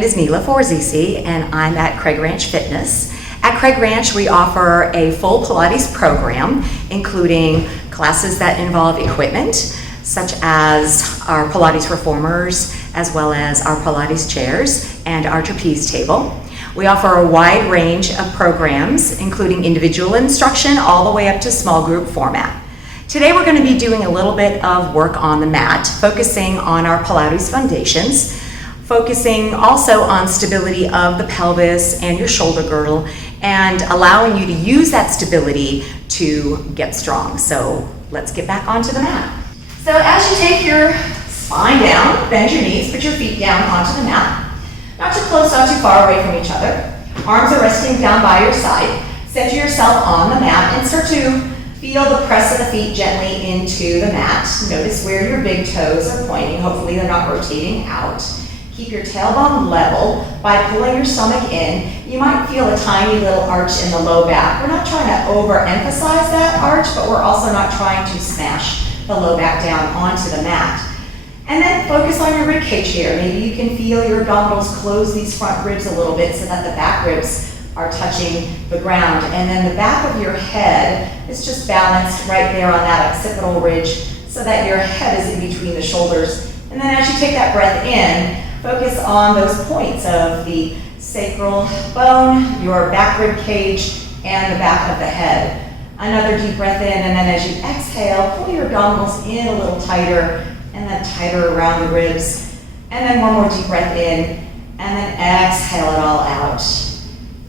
name is Mila Forzisi, and I'm at Craig Ranch Fitness. At Craig Ranch, we offer a full Pilates program, including classes that involve equipment, such as our Pilates reformers, as well as our Pilates chairs and our trapeze table. We offer a wide range of programs, including individual instruction all the way up to small group format. Today we're going to be doing a little bit of work on the mat, focusing on our Pilates foundations, focusing also on stability of the pelvis and your shoulder girdle, and allowing you to use that stability to get strong. So let's get back onto the mat. So as you take your spine down, bend your knees, put your feet down onto the mat. Not too close, not too far away from each other. Arms are resting down by your side. Center yourself on the mat and start to feel the press of the feet gently into the mat. Notice where your big toes are pointing. Hopefully they're not rotating out. Keep your tailbone level by pulling your stomach in. You might feel a tiny little arch in the low back. We're not trying to overemphasize that arch, but we're also not trying to smash the low back down onto the mat. And then focus on your rib cage here. Maybe you can feel your abdominals close these front ribs a little bit so that the back ribs are touching the ground. And then the back of your head is just balanced right there on that occipital ridge so that your head is in between the shoulders. And then as you take that breath in, focus on those points of the sacral bone, your back rib cage, and the back of the head. Another deep breath in, and then as you exhale, pull your abdominals in a little tighter, and then tighter around the ribs. And then one more deep breath in, and then exhale it all out.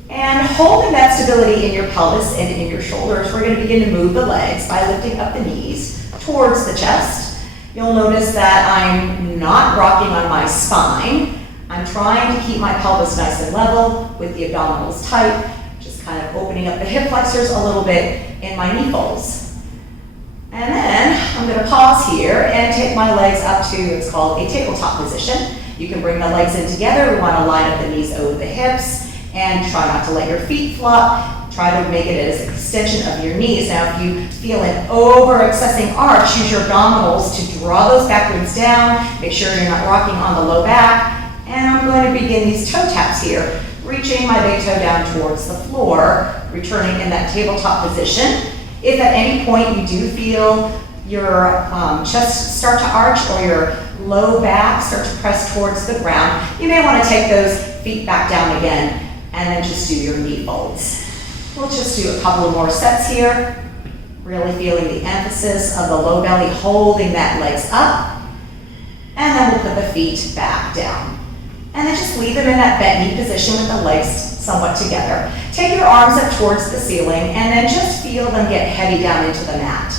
And holding that stability in your pelvis and in your shoulders, we're going to begin to move the legs by lifting up the knees towards the chest. You'll notice that I'm not rocking on my spine. I'm trying to keep my pelvis nice and level with the abdominals tight, just kind of opening up the hip flexors a little bit in my knee folds. And then I'm going to pause here and take my legs up to what's called a tabletop position. You can bring the legs in together. We want to line up the knees over the hips and try not to let your feet flop. Try to make it as an extension of your knees. Now, if you feel an over-accessing arch, use your abdominals to draw those back ribs down. Make sure you're not rocking on the low back. And I'm going to begin these toe taps here, reaching my big toe down towards the floor, returning in that tabletop position. If at any point you do feel your chest start to arch or your low back start to press towards the ground, you may want to take those feet back down again and then just do your knee folds. We'll just do a couple of more sets here, really feeling the emphasis of the low belly holding that legs up, and then we'll put the feet back down. And then just leave them in that bent knee position with the legs somewhat together. Take your arms up towards the ceiling and then just feel them get heavy down into the mat.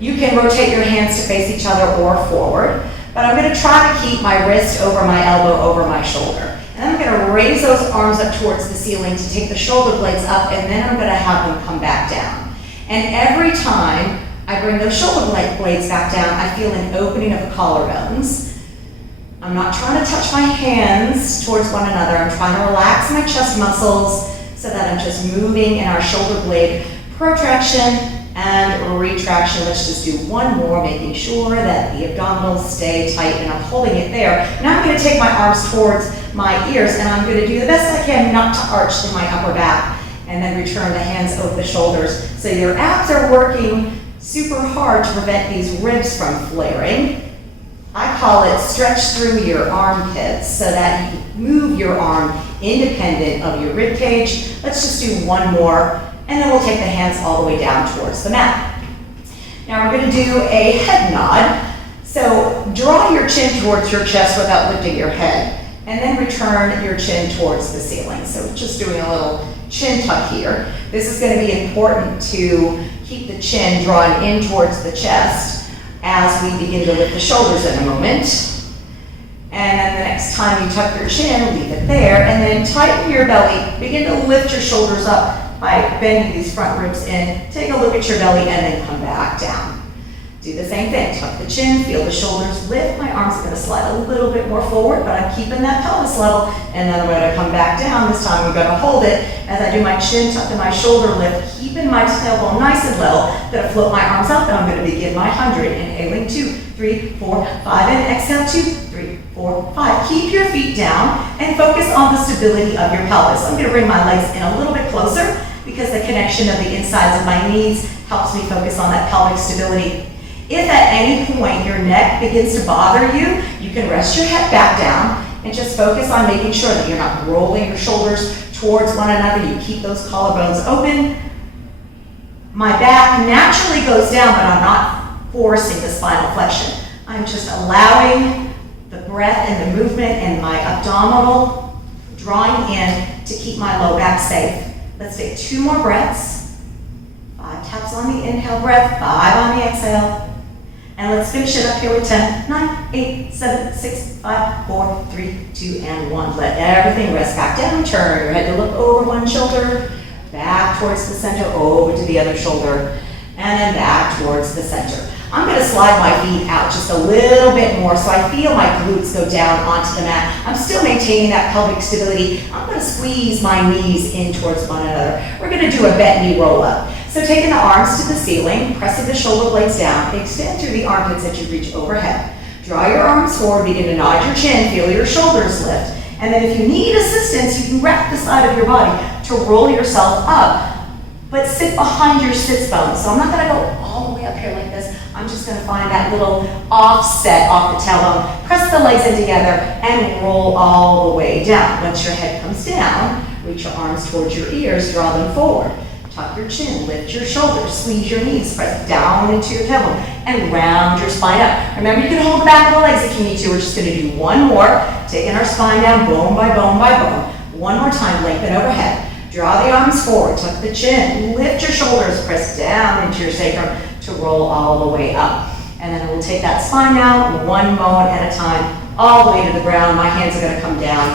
You can rotate your hands to face each other or forward, but I'm going to try to keep my wrist over my elbow over my shoulder. And then I'm going to raise those arms up towards the ceiling to take the shoulder blades up, and then I'm going to have them come back down. And every time I bring those shoulder blades back down, I feel an opening of the collarbones. I'm not trying to touch my hands towards one another. I'm trying to relax my chest muscles so that I'm just moving in our shoulder blade protraction and retraction. Let's just do one more, making sure that the abdominals stay tight, and I'm holding it there. Now I'm going to take my arms towards my ears, and I'm going to do the best I can not to arch in my upper back, and then return the hands over the shoulders. So your abs are working super hard to prevent these ribs from flaring. I call it stretch through your armpits so that you can move your arm independent of your rib cage. Let's just do one more, and then we'll take the hands all the way down towards the mat. Now we're going to do a head nod. So draw your chin towards your chest without lifting your head, and then return your chin towards the ceiling. So just doing a little chin tuck here. This is going to be important to keep the chin drawn in towards the chest as we begin to lift the shoulders in a moment. And then the next time you tuck your chin, leave it there, and then tighten your belly. Begin to lift your shoulders up by bending these front ribs in. Take a look at your belly and then come back down. Do the same thing. Tuck the chin, feel the shoulders lift. My arms are going to slide a little bit more forward, but I'm keeping that pelvis level. And then I'm going to come back down. This time I'm going to hold it as I do my chin tuck and my shoulder lift, keeping my tailbone nice and level. I'm going to float my arms up, and I'm going to begin my 100. Inhaling 2, 3, 4, 5, and exhale 2, 3, 4, 5. Keep your feet down and focus on the stability of your pelvis. I'm going to bring my legs in a little bit closer because the connection of the insides of my knees helps me focus on that pelvic stability. If at any point your neck begins to bother you, you can rest your head back down and just focus on making sure that you're not rolling your shoulders towards one another. You keep those collarbones open. My back naturally goes down, but I'm not forcing the spinal flexion. I'm just allowing the breath and the movement and my abdominal drawing in to keep my low back safe. Let's take 2 more breaths. 5 taps on the inhale breath, 5 on the exhale. And let's finish it up here with 10, 9, 8, 7, 6, 5, 4, 3, 2, and 1. Let everything rest back down. Turn your head to look over one shoulder, back towards the center, over to the other shoulder, and then back towards the center. I'm going to slide my feet out just a little bit more so I feel my glutes go down onto the mat. I'm still maintaining that pelvic stability. I'm going to squeeze my knees in towards one another. We're going to do a bent knee roll up. So taking the arms to the ceiling, pressing the shoulder blades down, extend through the armpits as you reach overhead. Draw your arms forward, begin to nod your chin, feel your shoulders lift. And then if you need assistance, you can wrap the side of your body to roll yourself up, but sit behind your sits bones. So I'm not going to go all the way up here like this. I'm just going to find that little offset off the tailbone. Press the legs in together and roll all the way down. Once your head comes down, reach your arms towards your ears, draw them forward. Tuck your chin, lift your shoulders, squeeze your knees, press down into your tailbone, and round your spine up. Remember, you can hold the back of the legs if you need to. We're just going to do one more, taking our spine down bone by bone by bone. One more time, lengthen overhead. Draw the arms forward, tuck the chin, lift your shoulders, press down into your sacrum to roll all the way up. And then we'll take that spine down one bone at a time, all the way to the ground. My hands are going to come down,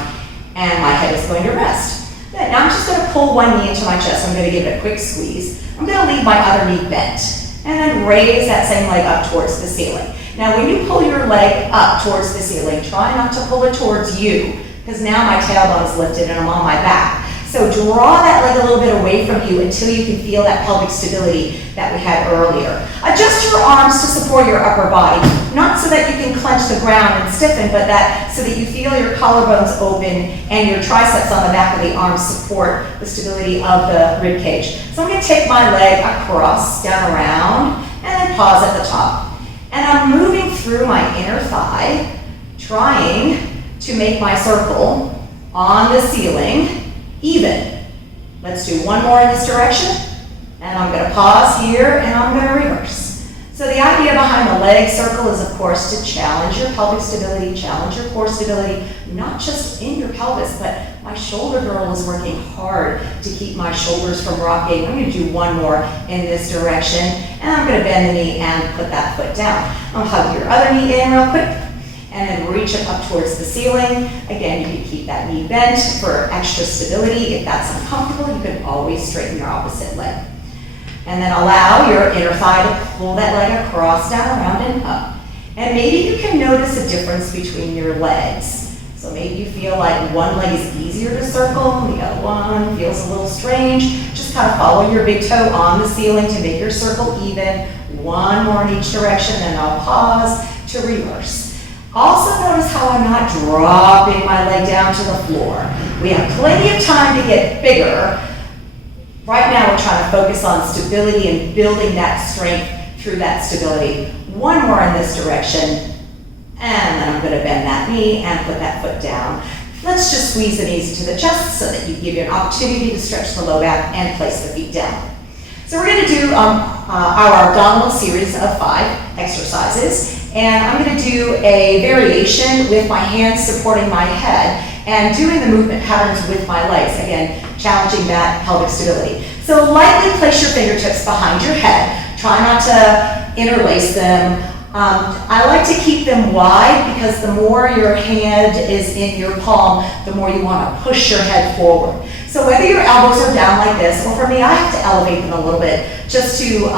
and my head is going to rest. Good. Now I'm just going to pull one knee into my chest. I'm going to give it a quick squeeze. I'm going to leave my other knee bent, and then raise that same leg up towards the ceiling. Now when you pull your leg up towards the ceiling, try not to pull it towards you, because now my tailbone is lifted and I'm on my back. So draw that leg a little bit away from you until you can feel that pelvic stability that we had earlier. Adjust your arms to support your upper body, not so that you can clench the ground and stiffen, but that so that you feel your collarbones open and your triceps on the back of the arms support the stability of the rib cage. So I'm going to take my leg across, down around, and then pause at the top. And I'm moving through my inner thigh, trying to make my circle on the ceiling even. Let's do one more in this direction, and I'm going to pause here and I'm going to reverse. So the idea behind the leg circle is, of course, to challenge your pelvic stability, challenge your core stability, not just in your pelvis, but my shoulder girdle is working hard to keep my shoulders from rocking. I'm going to do one more in this direction, and I'm going to bend the knee and put that foot down. I'll hug your other knee in real quick, and then reach it up towards the ceiling. Again, you can keep that knee bent for extra stability. If that's uncomfortable, you can always straighten your opposite leg. And then allow your inner thigh to pull that leg across, down, around, and up. And maybe you can notice a difference between your legs. So maybe you feel like one leg is easier to circle, the other one feels a little strange. Just kind of follow your big toe on the ceiling to make your circle even. One more in each direction, and I'll pause to reverse. Also notice how I'm not dropping my leg down to the floor. We have plenty of time to get bigger. Right now we're trying to focus on stability and building that strength through that stability. One more in this direction, and then I'm going to bend that knee and put that foot down. Let's just squeeze the knees into the chest so that you give you an opportunity to stretch the low back and place the feet down. So we're going to do our abdominal series of 5 exercises. And I'm going to do a variation with my hands supporting my head and doing the movement patterns with my legs. Again, challenging that pelvic stability. So lightly place your fingertips behind your head. Try not to interlace them. I like to keep them wide because the more your hand is in your palm, the more you want to push your head forward. So whether your elbows are down like this, or for me, I have to elevate them a little bit just to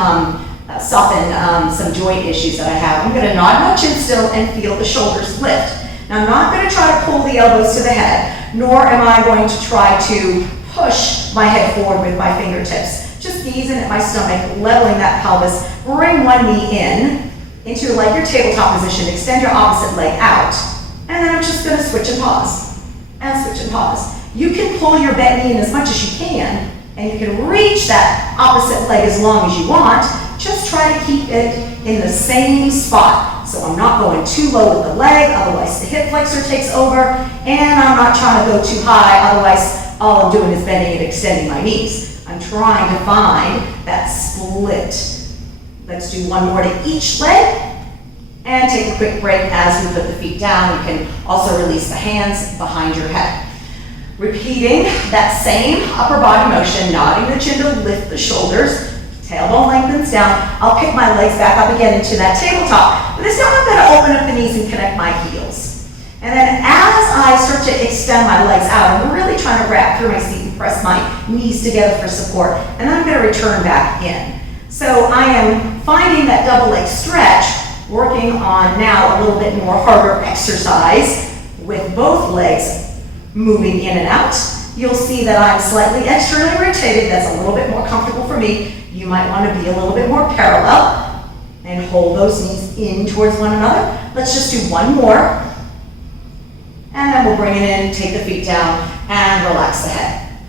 soften some joint issues that I have. I'm going to nod my chin still and feel the shoulders lift. Now I'm not going to try to pull the elbows to the head, nor am I going to try to push my head forward with my fingertips. Just gazing at my stomach, leveling that pelvis. Bring one knee in into like your tabletop position. Extend your opposite leg out. And then I'm just gonna switch and pause, and switch and pause. You can pull your bent knee in as much as you can, and you can reach that opposite leg as long as you want. Just try to keep it in the same spot. So I'm not going too low with the leg, otherwise the hip flexor takes over, and I'm not trying to go too high, otherwise all I'm doing is bending and extending my knees. I'm trying to find that split. Let's do one more to each leg. And take a quick break as we put the feet down. You can also release the hands behind your head. Repeating that same upper body motion, nodding the chin to lift the shoulders, tailbone lengthens down. I'll pick my legs back up again into that tabletop. But this time I'm going to open up the knees and connect my heels. And then as I start to extend my legs out, I'm really trying to wrap through my seat and press my knees together for support. And then I'm going to return back in. So I am finding that double leg stretch, working on now a little bit more harder exercise with both legs moving in and out. You'll see that I'm slightly externally rotated. That's a little bit more comfortable for me. You might want to be a little bit more parallel and hold those knees in towards one another. Let's just do one more. And then we'll bring it in, take the feet down, and relax the head.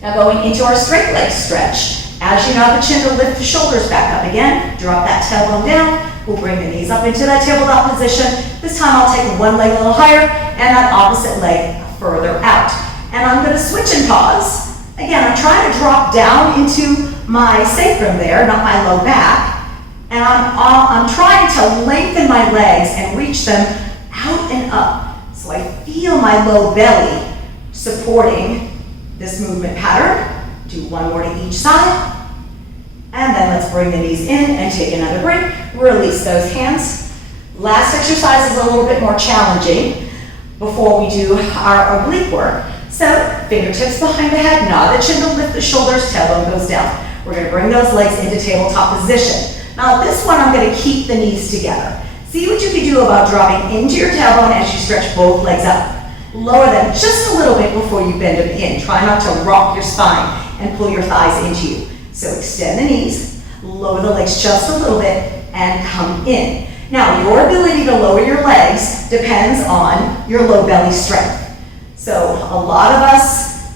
Now going into our straight leg stretch. As you nod the chin to lift the shoulders back up again, drop that tailbone down. We'll bring the knees up into that tabletop position. This time I'll take one leg a little higher and that opposite leg further out. And I'm going to switch and pause. Again, I'm trying to drop down into my sacrum there, not my low back. And I'm trying to lengthen my legs and reach them out and up. So I feel my low belly supporting this movement pattern. Do one more to each side. And then let's bring the knees in and take another break. Release those hands. Last exercise is a little bit more challenging before we do our oblique work. So fingertips behind the head, nod the chin to lift the shoulders, tailbone goes down. We're going to bring those legs into tabletop position. Now this one I'm going to keep the knees together. See what you can do about dropping into your tailbone as you stretch both legs up. Lower them just a little bit before you bend them in. Try not to rock your spine and pull your thighs into you. So extend the knees, lower the legs just a little bit, and come in. Now, your ability to lower your legs depends on your low belly strength. So a lot of us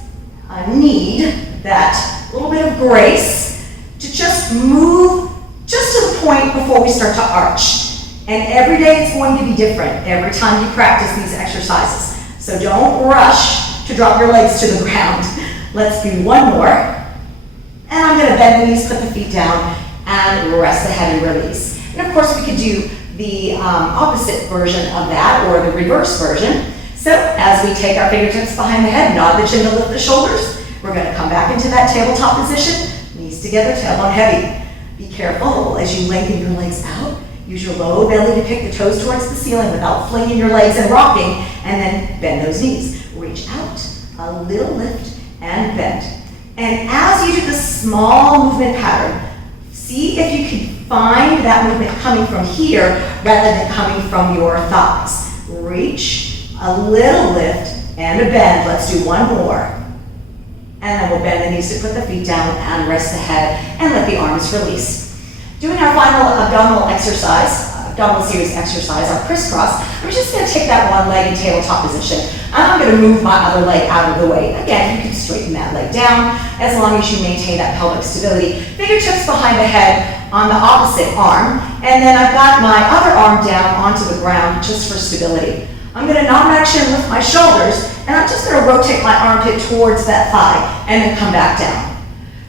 need that little bit of grace to just move just to the point before we start to arch. And every day it's going to be different every time you practice these exercises. So don't rush to drop your legs to the ground. Let's do one more. And I'm going to bend the knees, put the feet down, and rest the head and release. And of course we could do the opposite version of that, or the reverse version. So as we take our fingertips behind the head, nod the chin to lift the shoulders, we're going to come back into that tabletop position, knees together, tailbone heavy. Be careful as you lengthen your legs out. Use your low belly to pick the toes towards the ceiling without flinging your legs and rocking, and then bend those knees. Reach out, a little lift, and bend. And as you do the small movement pattern, see if you can find that movement coming from here rather than coming from your thighs. Reach, a little lift, and a bend. Let's do one more. And then we'll bend the knees to put the feet down and rest the head and let the arms release. Doing our final abdominal series exercise, our crisscross, I'm just going to take that one leg in tabletop position, and I'm going to move my other leg out of the way. Again, you can straighten that leg down as long as you maintain that pelvic stability. Fingertips behind the head on the opposite arm, and then I've got my other arm down onto the ground just for stability. I'm going to nod my chin, lift my shoulders, and I'm just going to rotate my armpit towards that thigh and then come back down.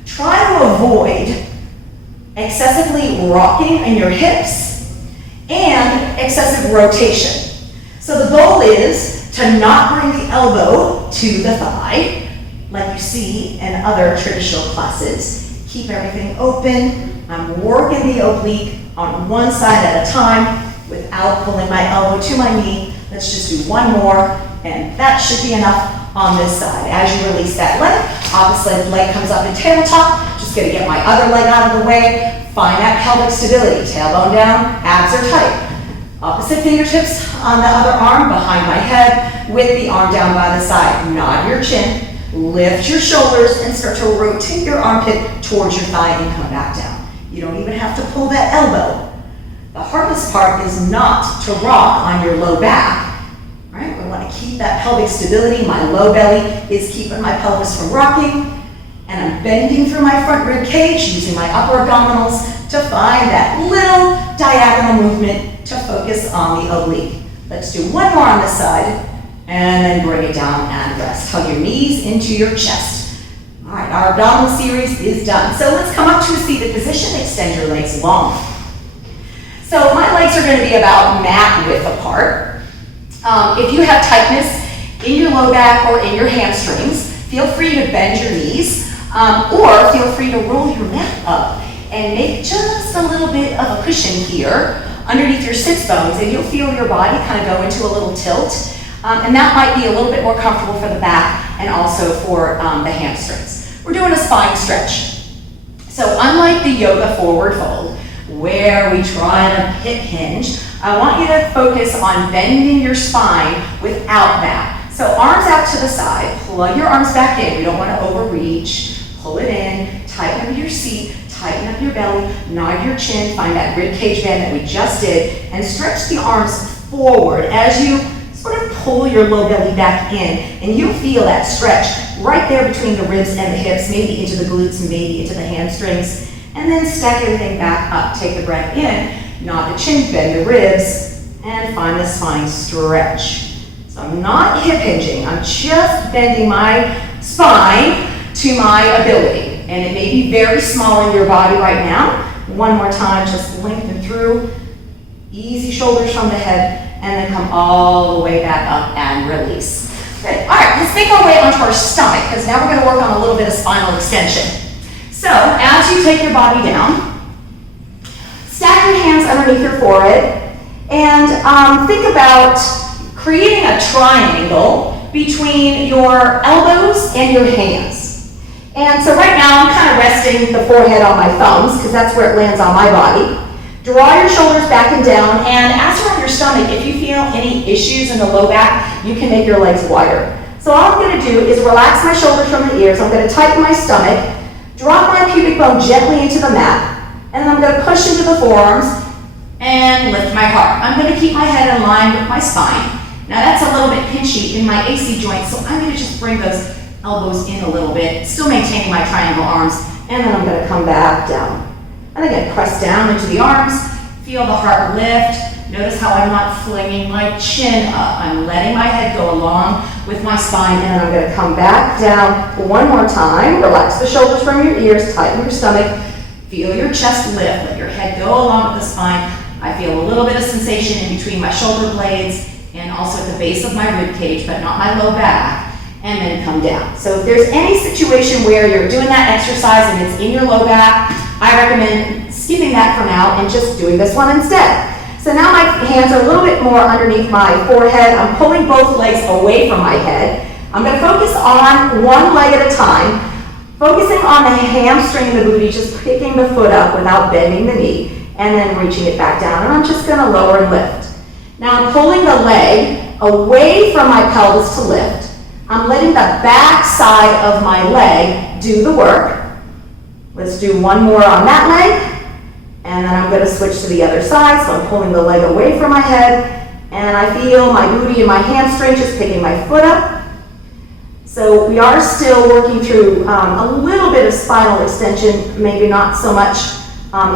Try to avoid excessively rocking in your hips and excessive rotation. So the goal is to not bring the elbow to the thigh like you see in other traditional classes. Keep everything open. I'm working the oblique on one side at a time without pulling my elbow to my knee. Let's just do one more, and that should be enough on this side. As you release that leg, opposite leg comes up in tabletop. Just gonna get my other leg out of the way. Find that pelvic stability. Tailbone down, abs are tight. Opposite fingertips on the other arm behind my head with the arm down by the side. Nod your chin, lift your shoulders, and start to rotate your armpit towards your thigh and come back down. You don't even have to pull that elbow. The hardest part is not to rock on your low back keep that pelvic stability. My low belly is keeping my pelvis from rocking. And I'm bending through my front rib cage using my upper abdominals to find that little diagonal movement to focus on the oblique. Let's do one more on this side and then bring it down and rest. Hug your knees into your chest. All right, our abdominal series is done. So let's come up to a seated position. Extend your legs long. So my legs are going to be about mat width apart. If you have tightness in your low back or in your hamstrings, feel free to bend your knees. Or feel free to roll your mat up and make just a little bit of a cushion here underneath your sits bones, and you'll feel your body kind of go into a little tilt. And that might be a little bit more comfortable for the back and also for the hamstrings. We're doing a spine stretch. So unlike the yoga forward fold, where we try to hip hinge, I want you to focus on bending your spine without that. So arms out to the side, plug your arms back in. We don't want to overreach. Pull it in, tighten up your seat, tighten up your belly, nod your chin, find that rib cage bend that we just did, and stretch the arms forward as you sort of pull your low belly back in, and you'll feel that stretch right there between the ribs and the hips, maybe into the glutes, maybe into the hamstrings, and then stack everything back up. Take the breath in, nod the chin, bend the ribs, and find the spine stretch. So I'm not hip hinging, I'm just bending my spine to my ability. And it may be very small in your body right now. One more time, just lengthen through. Easy shoulders from the head, and then come all the way back up and release. Good. All right, let's make our way onto our stomach, because now we're going to work on a little bit of spinal extension. So, as you take your body down, stack your hands underneath your forehead, and think about creating a triangle between your elbows and your hands. And so right now I'm kind of resting the forehead on my thumbs because that's where it lands on my body. Draw your shoulders back and down, and as you're on your stomach, if you feel any issues in the low back, you can make your legs wider. So all I'm going to do is relax my shoulders from the ears. I'm going to tighten my stomach, drop my pubic bone gently into the mat, and then I'm going to push into the forearms and lift my heart. I'm going to keep my head in line with my spine. Now that's a little bit pinchy in my AC joint, so I'm going to just bring those elbows in a little bit, still maintaining my triangle arms, and then I'm going to come back down. And again, press down into the arms, feel the heart lift. Notice how I'm not flinging my chin up. I'm letting my head go along with my spine, and then I'm going to come back down one more time. Relax the shoulders from your ears, tighten your stomach, feel your chest lift, let your head go along with the spine. I feel a little bit of sensation in between my shoulder blades and also at the base of my rib cage, but not my low back. And then come down. So if there's any situation where you're doing that exercise and it's in your low back, I recommend skipping that for now and just doing this one instead. So now my hands are a little bit more underneath my forehead. I'm pulling both legs away from my head. I'm going to focus on one leg at a time, focusing on the hamstring and the booty, just picking the foot up without bending the knee, and then reaching it back down. And I'm just going to lower and lift. Now I'm pulling the leg away from my pelvis to lift. I'm letting the back side of my leg do the work. Let's do one more on that leg, and then I'm going to switch to the other side. So I'm pulling the leg away from my head, and I feel my booty and my hamstring just picking my foot up. So we are still working through a little bit of spinal extension, maybe not so much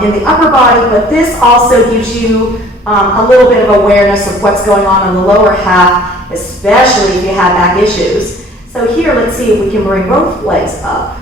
in the upper body, but this also gives you a little bit of awareness of what's going on in the lower half, especially if you have back issues. So here, let's see if we can bring both legs up.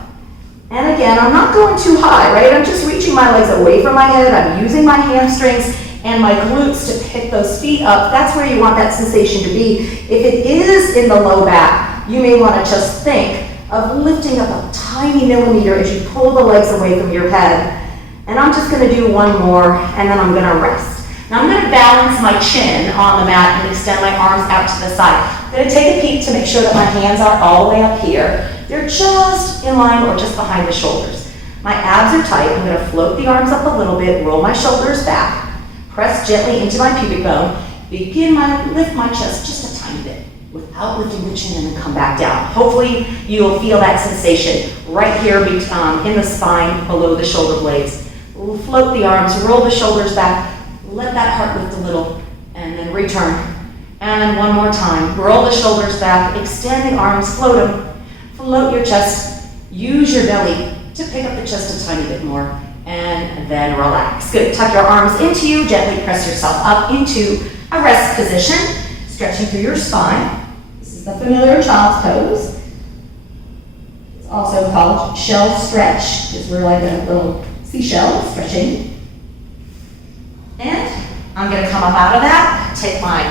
And again, I'm not going too high, right? I'm just reaching my legs away from my head. I'm using my hamstrings and my glutes to pick those feet up. That's where you want that sensation to be. If it is in the low back, you may want to just think of lifting up a tiny millimeter as you pull the legs away from your head. And I'm just going to do one more, and then I'm going to rest. Now I'm going to balance my chin on the mat and extend my arms out to the side. I'm going to take a peek to make sure that my hands are all the way up here. They're just in line or just behind the shoulders. My abs are tight. I'm going to float the arms up a little bit, roll my shoulders back, press gently into my pubic bone, lift my chest just a tiny bit without lifting the chin, and then come back down. Hopefully you'll feel that sensation right here in the spine below the shoulder blades. Float the arms, roll the shoulders back, let that heart lift a little, and then return. And one more time. Roll the shoulders back, extend the arms, float them. Float your chest. Use your belly to pick up the chest a tiny bit more. And then relax. Good. Tuck your arms into you. Gently press yourself up into a rest position. Stretching through your spine. This is the familiar child's pose. It's also called shell stretch, because we're like a little seashell stretching. And I'm going to come up out of that, take my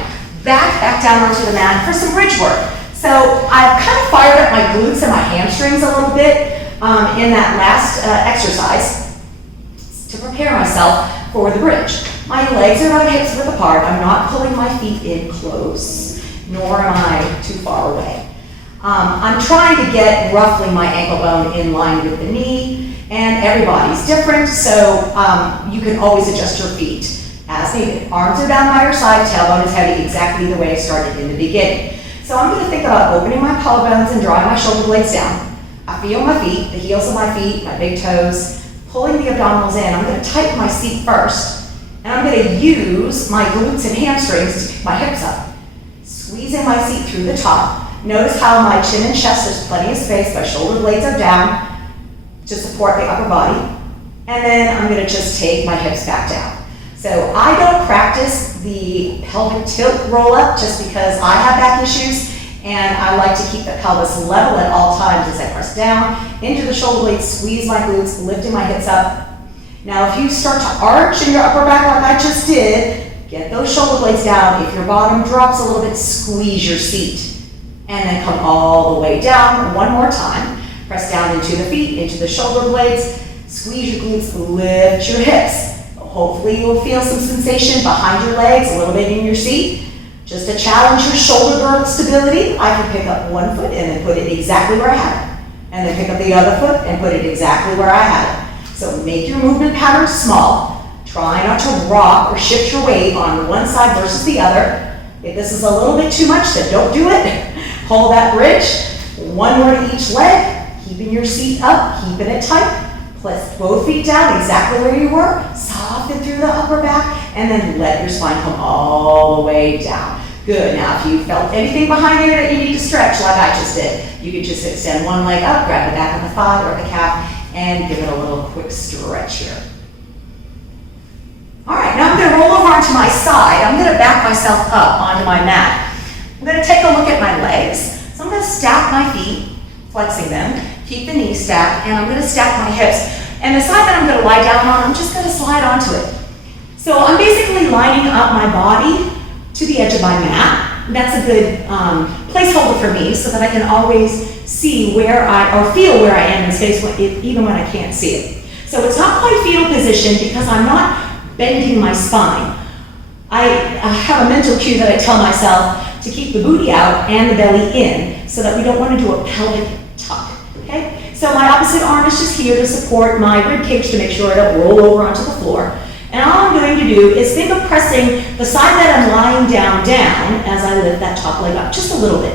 back down onto the mat for some bridge work. So I've kind of fired up my glutes and my hamstrings a little bit in that last exercise to prepare myself for the bridge. My legs are about hips width apart. I'm not pulling my feet in close, nor am I too far away. I'm trying to get roughly my ankle bone in line with the knee, and everybody's different, so you can always adjust your feet as needed. Arms are down by your side, tailbone is heavy, exactly the way I started in the beginning. So I'm going to think about opening my collarbones and drawing my shoulder blades down. I feel my feet, the heels of my feet, my big toes, pulling the abdominals in. I'm going to tighten my seat first, and I'm going to use my glutes and hamstrings to pick my hips up. Squeezing my seat through the top. Notice how my chin and chest, there's plenty of space, my shoulder blades are down to support the upper body. And then I'm going to just take my hips back down. So I don't practice the pelvic tilt roll up just because I have back issues, and I like to keep the pelvis level at all times as I press down into the shoulder blades, squeeze my glutes, lifting my hips up. Now if you start to arch in your upper back like I just did, get those shoulder blades down. If your bottom drops a little bit, squeeze your seat. And then come all the way down one more time. Press down into the feet, into the shoulder blades, squeeze your glutes, lift your hips. Hopefully you'll feel some sensation behind your legs, a little bit in your seat. Just to challenge your shoulder girdle stability, I can pick up one foot and then put it exactly where I had it. And then pick up the other foot and put it exactly where I had it. So make your movement patterns small. Try not to rock or shift your weight on one side versus the other. If this is a little bit too much, then don't do it. Hold that bridge. One more to each leg. Keeping your seat up, keeping it tight. Place both feet down exactly where you were. Soften through the upper back, and then let your spine come all the way down. Good. Now, if you felt anything behind here that you need to stretch, like I just did, you could just extend one leg up, grab the back of the thigh or the calf, and give it a little quick stretch here. All right, now I'm going to roll over onto my side. I'm going to back myself up onto my mat. I'm going to take a look at my legs. So I'm going to stack my feet, flexing them, keep the knees stacked, and I'm going to stack my hips. And the side that I'm going to lie down on, I'm just going to slide onto it. So I'm basically lining up my body to the edge of my mat. That's a good placeholder for me so that I can always see where or feel where I am in space even when I can't see it. So it's not quite fetal position because I'm not bending my spine. I have a mental cue that I tell myself to keep the booty out and the belly in so that we don't want to do a pelvic tuck, okay? So my opposite arm is just here to support my rib cage to make sure I don't roll over onto the floor. And all I'm going to do is think of pressing the side that I'm lying down as I lift that top leg up just a little bit.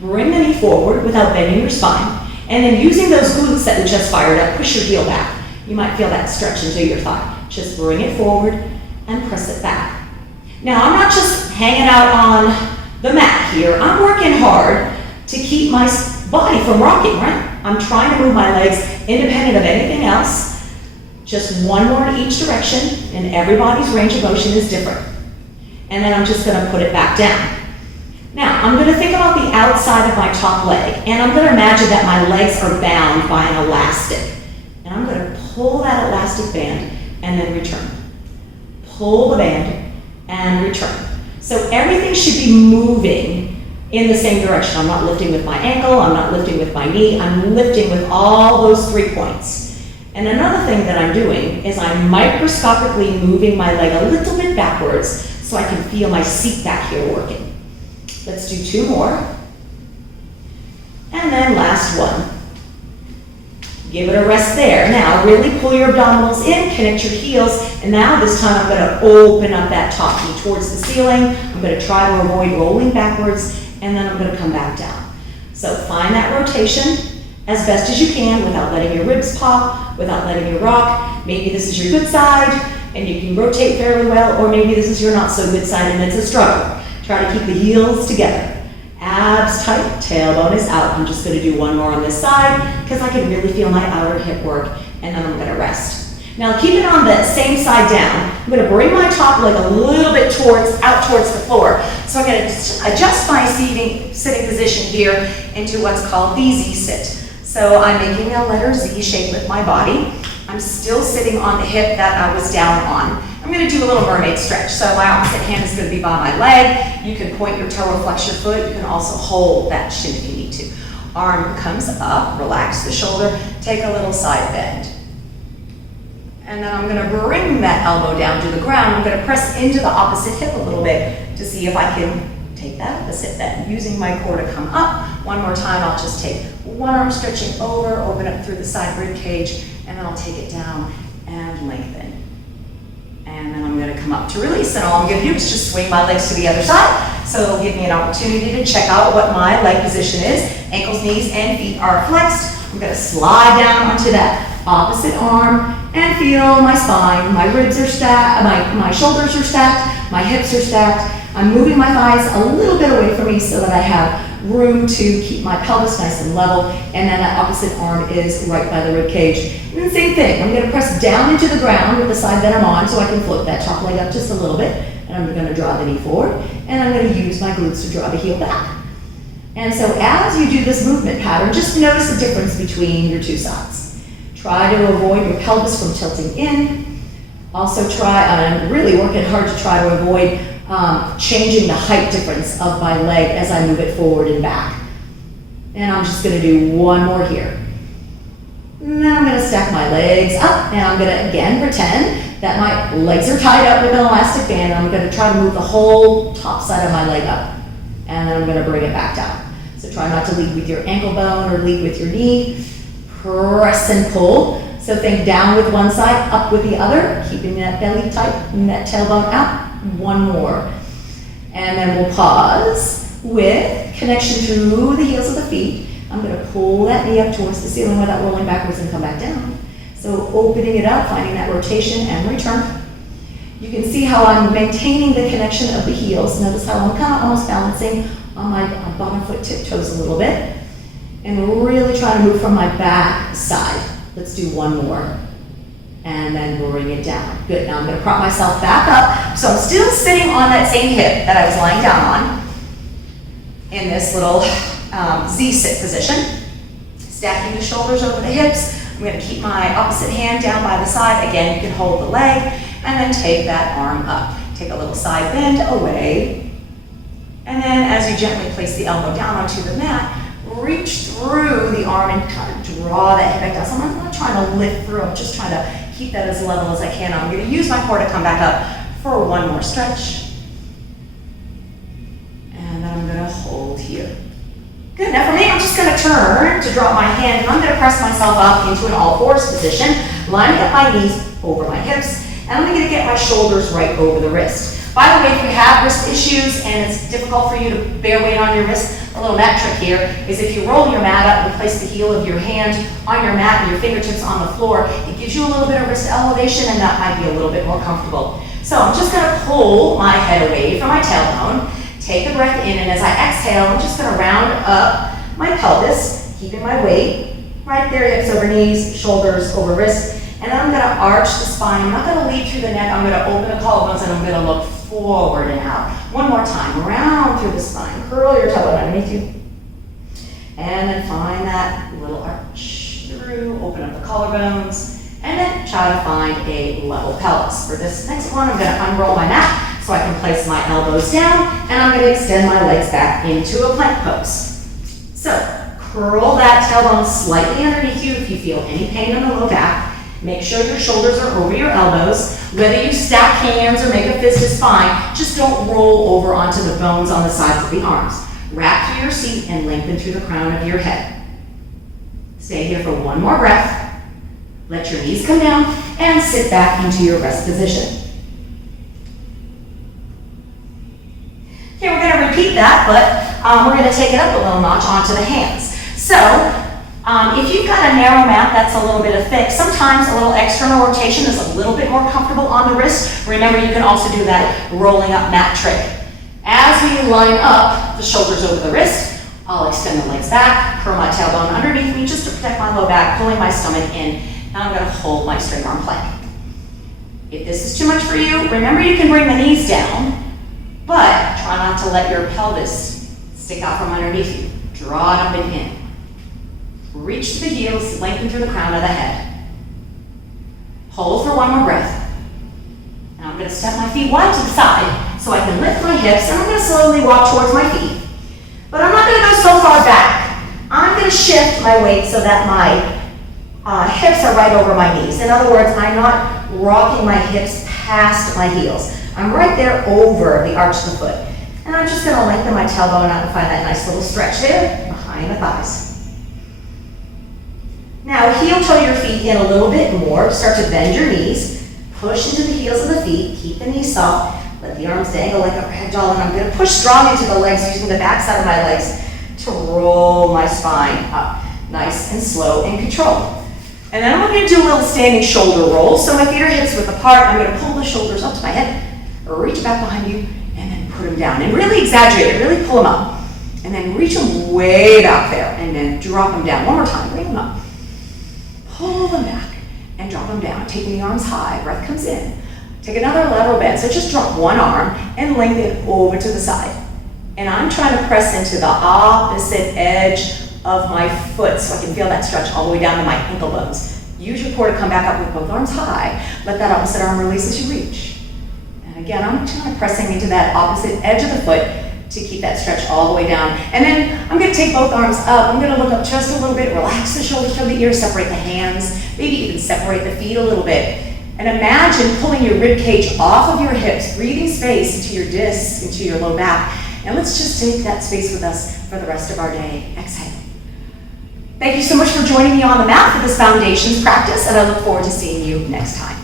Bring the knee forward without bending your spine. And then using those glutes that we just fired up, push your heel back. You might feel that stretch into your thigh. Just bring it forward and press it back. Now, I'm not just hanging out on the mat here. I'm working hard to keep my body from rocking, right? I'm trying to move my legs independent of anything else. Just one more in each direction, and everybody's range of motion is different. And then I'm just going to put it back down. Now, I'm going to think about the outside of my top leg, and I'm going to imagine that my legs are bound by an elastic. And I'm going to pull that elastic band and then return. Pull the band and return. So everything should be moving in the same direction. I'm not lifting with my ankle, I'm not lifting with my knee, I'm lifting with all those 3 points. And another thing that I'm doing is I'm microscopically moving my leg a little bit backwards so I can feel my seat back here working. Let's do 2 more. And then last one. Give it a rest there. Now really pull your abdominals in, connect your heels, and now this time I'm going to open up that top knee towards the ceiling. I'm going to try to avoid rolling backwards, and then I'm going to come back down. So find that rotation as best as you can without letting your ribs pop, without letting you rock. Maybe this is your good side and you can rotate fairly well, or maybe this is your not so good side and it's a struggle. Try to keep the heels together. Abs tight, tailbone is out. I'm just gonna do one more on this side because I can really feel my outer hip work, and then I'm gonna rest. Now keep it on the same side down. I'm gonna bring my top leg a little bit out towards the floor. So I'm gonna adjust my sitting position here into what's called the Z-sit. So I'm making a letter Z shape with my body. I'm still sitting on the hip that I was down on. I'm gonna do a little mermaid stretch. So my opposite hand is gonna be by my leg. You can point your toe or flex your foot. You can also hold that shin if you need to. Arm comes up, relax the shoulder, take a little side bend. And then I'm gonna bring that elbow down to the ground. I'm gonna press into the opposite hip a little bit to see if I can take that opposite bend. Using my core to come up. One more time, I'll just take one arm stretching over, open up through the side rib cage, and then I'll take it down and lengthen. And then I'm gonna come up to release, and all I'm gonna do is just swing my legs to the other side. So it'll give me an opportunity to check out what my leg position is. Ankles, knees, and feet are flexed. I'm gonna slide down onto that opposite arm and feel my spine. My ribs are stacked, my shoulders are stacked, my hips are stacked. I'm moving my thighs a little bit away from me so that I have room to keep my pelvis nice and level, and then that opposite arm is right by the rib cage. And then same thing, I'm gonna press down into the ground with the side that I'm on so I can float that top leg up just a little bit, and I'm gonna draw the knee forward, and I'm gonna use my glutes to draw the heel back. And so as you do this movement pattern, just notice the difference between your two sides. Try to avoid your pelvis from tilting in. Also I'm really working hard to try to avoid changing the height difference of my leg as I move it forward and back. And I'm just gonna do one more here. And then I'm gonna stack my legs up, and I'm gonna again pretend that my legs are tied up with an elastic band, and I'm gonna try to move the whole top side of my leg up. And then I'm gonna bring it back down. So try not to lead with your ankle bone or lead with your knee. Press and pull. So think down with one side, up with the other, keeping that belly tight and that tailbone out. One more. And then we'll pause with connection through the heels of the feet. I'm going to pull that knee up towards the ceiling without rolling backwards and come back down. So opening it up, finding that rotation and return. You can see how I'm maintaining the connection of the heels. Notice how I'm kind of almost balancing on my bottom foot tiptoes a little bit. And really trying to move from my back side. Let's do one more. And then bring it down. Good, now I'm gonna prop myself back up. So I'm still sitting on that same hip that I was lying down on in this little Z-sit position. Stacking the shoulders over the hips. I'm gonna keep my opposite hand down by the side. Again, you can hold the leg and then take that arm up. Take a little side bend away. And then as you gently place the elbow down onto the mat, reach through the arm and kind of draw that hip back down. So I'm not trying to lift through, I'm just trying to keep that as level as I can. I'm going to use my core to come back up for one more stretch. And then I'm going to hold here. Good, now for me, I'm just going to turn to drop my hand, and I'm going to press myself up into an all-fours position, lining up my knees over my hips, and I'm going to get my shoulders right over the wrist. By the way, if you have wrist issues and it's difficult for you to bear weight on your wrist, a little mat trick here is if you roll your mat up and place the heel of your hand on your mat and your fingertips on the floor, it gives you a little bit of wrist elevation, and that might be a little bit more comfortable. So I'm just gonna pull my head away from my tailbone, take a breath in, and as I exhale, I'm just gonna round up my pelvis, keeping my weight right there, hips over knees, shoulders over wrists, and then I'm gonna arch the spine. I'm not gonna lead through the neck, I'm gonna open the collarbones, and I'm gonna look forward and out. One more time, round through the spine, curl your tailbone underneath you. And then find that little arch through, open up the collarbones, and then try to find a level pelvis. For this next one, I'm gonna unroll my mat so I can place my elbows down, and I'm gonna extend my legs back into a plank pose. So, curl that tailbone slightly underneath you if you feel any pain in the low back. Make sure your shoulders are over your elbows. Whether you stack hands or make a fist is fine. Just don't roll over onto the bones on the sides of the arms. Wrap through your seat and lengthen through the crown of your head. Stay here for one more breath. Let your knees come down and sit back into your rest position. Okay, we're going to repeat that, but we're going to take it up a little notch onto the hands. So, if you've got a narrow mat that's a little bit thick, sometimes a little external rotation is a little bit more comfortable on the wrist. Remember, you can also do that rolling up mat trick. As we line up the shoulders over the wrist, I'll extend the legs back, curl my tailbone underneath me just to protect my low back, pulling my stomach in. Now I'm gonna hold my straight arm plank. If this is too much for you, remember you can bring the knees down, but try not to let your pelvis stick out from underneath you. Draw it up and in. Reach to the heels, lengthen through the crown of the head. Hold for one more breath. Now I'm gonna step my feet wide to the side so I can lift my hips, and I'm gonna slowly walk towards my feet. But I'm not gonna go so far back. I'm gonna shift my weight so that my hips are right over my knees. In other words, I'm not rocking my hips past my heels. I'm right there over the arch of the foot. And I'm just gonna lengthen my tailbone out and find that nice little stretch there behind the thighs. Now heel toe your feet in a little bit more. Start to bend your knees. Push into the heels of the feet. Keep the knees soft. Let the arms dangle like a rag doll. And I'm gonna push strong into the legs using the back side of my legs to roll my spine up. Nice and slow and controlled. And then I'm going to do a little standing shoulder roll. So my feet are hips width apart. I'm going to pull the shoulders up to my head, reach back behind you, and then put them down. And really exaggerate it, really pull them up. And then reach them way back there, and then drop them down. One more time, bring them up. Pull them back, and drop them down. Taking the arms high, breath comes in. Take another lateral bend. So just drop one arm and lengthen over to the side. And I'm trying to press into the opposite edge of my foot so I can feel that stretch all the way down to my ankle bones. Use your core to come back up with both arms high. Let that opposite arm release as you reach. And again, I'm kind of pressing into that opposite edge of the foot to keep that stretch all the way down. And then I'm going to take both arms up. I'm going to look up just a little bit, relax the shoulders from the ears, separate the hands, maybe even separate the feet a little bit. And imagine pulling your rib cage off of your hips, breathing space into your discs, into your low back. And let's just take that space with us for the rest of our day. Exhale. Thank you so much for joining me on the mat for this foundations practice, and I look forward to seeing you next time.